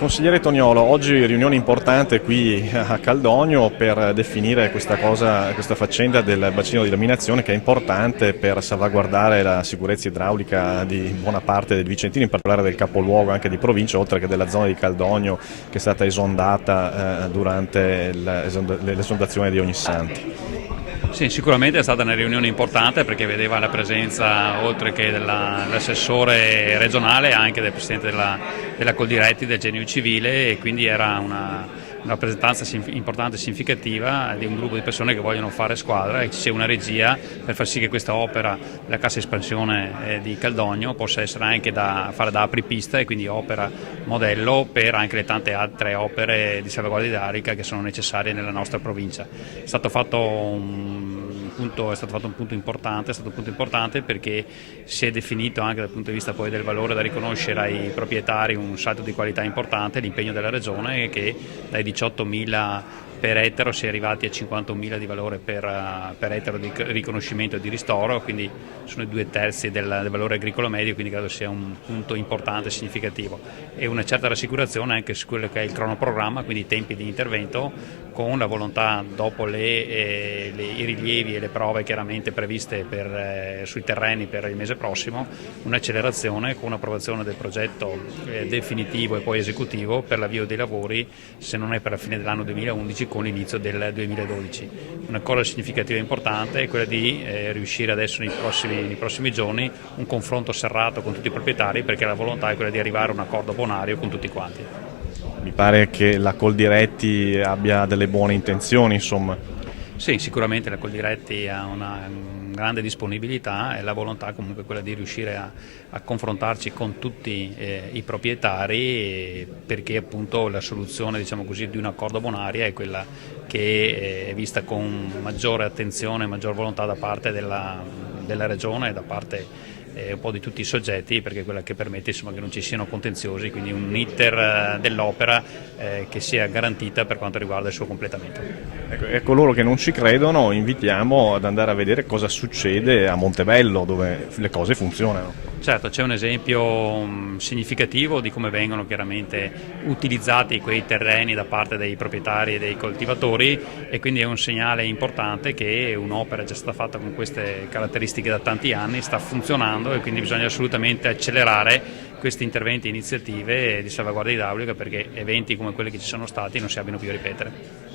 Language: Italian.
Consigliere Toniolo, oggi riunione importante qui a Caldogno per definire questa faccenda del bacino di laminazione che è importante per salvaguardare la sicurezza idraulica di buona parte del Vicentino, in particolare del capoluogo anche di provincia, oltre che della zona di Caldogno che è stata esondata durante l'esondazione di Ognissanti. Sì, sicuramente è stata una riunione importante perché vedeva la presenza, oltre che dell'assessore regionale, anche del presidente della Coldiretti, del Genio Civile, e quindi era una rappresentanza importante e significativa di un gruppo di persone che vogliono fare squadra, e ci sia una regia per far sì che questa opera, la cassa espansione di Caldogno, possa essere anche fare da apripista e quindi opera modello per anche le tante altre opere di salvaguardia idraulica che sono necessarie nella nostra provincia. È stato fatto un punto importante perché si è definito anche dal punto di vista poi del valore da riconoscere ai proprietari un salto di qualità importante, l'impegno della Regione, che dai 18.000 per ettaro si è arrivati a 50.000 di valore per ettaro di riconoscimento e di ristoro, quindi sono i 2/3 del valore agricolo medio, quindi credo sia un punto importante e significativo, e una certa rassicurazione anche su quello che è il cronoprogramma, quindi i tempi di intervento, con la volontà, dopo i rilievi e le prove chiaramente previste sui terreni per il mese prossimo, un'accelerazione con un'approvazione del progetto definitivo e poi esecutivo per l'avvio dei lavori, se non è per la fine dell'anno 2011, con l'inizio del 2012. Una cosa significativa e importante è quella di riuscire adesso nei prossimi giorni un confronto serrato con tutti i proprietari, perché la volontà è quella di arrivare a un accordo bonario con tutti quanti. Mi pare che la Coldiretti abbia delle buone intenzioni, insomma. Sì, sicuramente la Coldiretti ha una grande disponibilità e la volontà comunque quella di riuscire a confrontarci con tutti i proprietari, perché appunto la soluzione, diciamo così, di un accordo bonario è quella che è vista con maggiore attenzione e maggior volontà da parte della Regione e da parte un po' di tutti i soggetti, perché è quella che permette, insomma, che non ci siano contenziosi, quindi un iter dell'opera che sia garantita per quanto riguarda il suo completamento. Ecco, e coloro che non ci credono invitiamo ad andare a vedere cosa succede a Montebello, dove le cose funzionano. Certo, c'è un esempio significativo di come vengono chiaramente utilizzati quei terreni da parte dei proprietari e dei coltivatori, e quindi è un segnale importante che un'opera già stata fatta con queste caratteristiche da tanti anni sta funzionando, e quindi bisogna assolutamente accelerare questi interventi e iniziative di salvaguardia idraulica, perché eventi come quelli che ci sono stati non si abbiano più a ripetere.